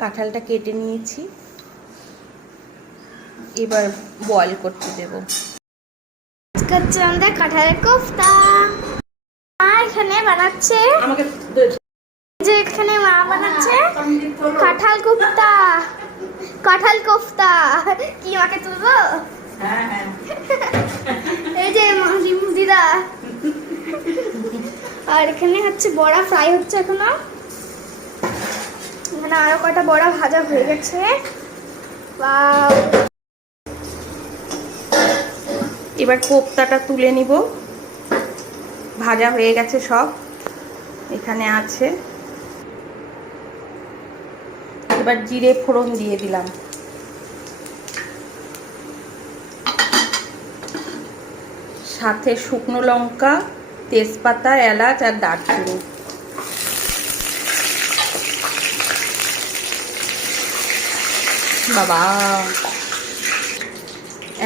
কাঁঠালটা কেটে নিয়েছি, এবার বয়েল করতে দেব। করছে আমাদের কাঁঠালের কোফতা। মা এখানে বানাচ্ছে, যে এখানে মা বানাচ্ছে কাঁঠাল কোফতা। কাঁঠাল কোফতা কি মাকে তুলবো? এই যে দিদা। আর এখানে হচ্ছে বড়া ফ্রাই হচ্ছে এখনো। এখানে আরো কটা বড়া ভাজা হয়ে গেছে। ওয়াও। এবার কোফতাটা তুলে নিব, ভাজা হয়ে গেছে সব, এখানে আছে। এবার জিরে ফোড়ন দিয়ে দিলাম, সাথে শুকনো লঙ্কা, তেজপাতা, এলাচ আর দারচিনি। বাবা,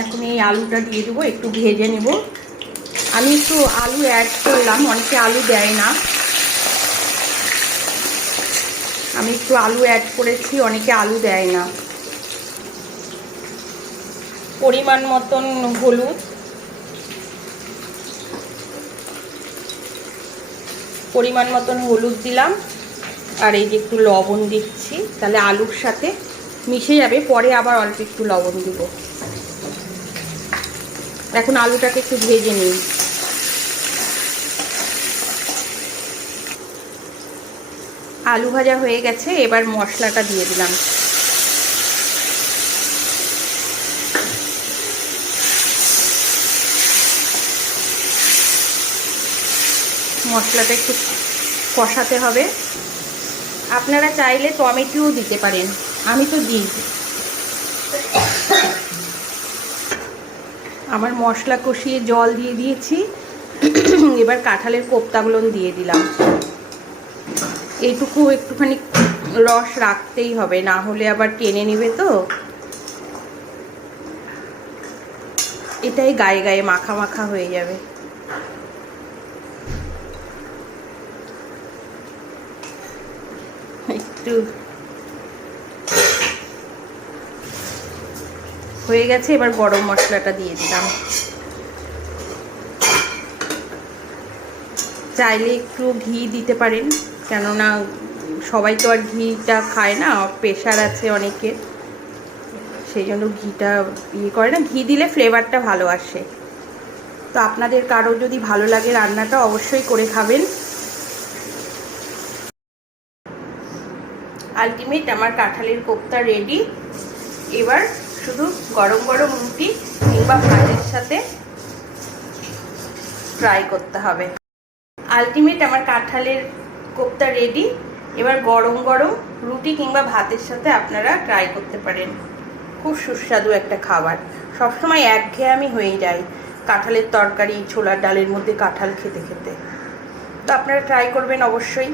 এখন এই আলুটা দিয়ে দেবো, একটু ভেজে নেব। আমি একটু আলু অ্যাড করলাম, অনেকে আলু দেয় না, আমি একটু আলু অ্যাড করেছি, অনেকে আলু দেয় না। পরিমাণ মতন হলুদ, পরিমাণ মতন হলুদ দিলাম, আর এই যে একটু লবণ দিচ্ছি, তাহলে আলুর সাথে মিশে যাবে। পরে আবার অল্প একটু লবণ দিব। এখন আলুটাকে একটু ভেজে নিই। আলু ভাজা হয়ে গেছে, এবার মশলাটা দিয়ে দিলাম। মশলাটা একটু কষাতে হবে। আপনারা চাইলে টমেটোও দিতে পারেন, আমি তো দিই। আমার মশলা কষিয়ে জল দিয়ে দিয়েছি, এবার কাঁঠালের কোফতাগুলো দিয়ে দিলাম। এইটুকু একটুখানি রস রাখতেই হবে, না হলে আবার টেনে নেবে তো। এটাই গায়ে গায়ে মাখা মাখা হয়ে যাবে। একটু হয়ে গেছে, এবার গরম মশলাটা দিয়ে দিলাম। চাইলে একটু ঘি দিতে পারেন, কেননা সবাই তো আর ঘিটা খায় না, প্রেশার আছে অনেকের, সেই জন্য ঘিটা ইয়ে করে না। ঘি দিলে ফ্লেভারটা ভালো আসে। তো আপনাদের কারো যদি ভালো লাগে রান্নাটা, অবশ্যই করে খাবেন। আলটিমেট আমার কাঁঠালের কোফতা রেডি। এবার শুধু গরম গরম রুটি কিংবা ভাতের সাথে ট্রাই করতে হবে। আলটিমেট আমার কাঁঠালের কোফতা রেডি। এবার গরম গরম রুটি কিংবা ভাতের সাথে আপনারা ট্রাই করতে পারেন। খুব সুস্বাদু একটা খাবার। সবসময় একঘেয়েমি হয়ে যায় কাঁঠালের তরকারি, ছোলার ডালের মধ্যে কাঁঠাল খেতে খেতে। তো আপনারা ট্রাই করবেন অবশ্যই।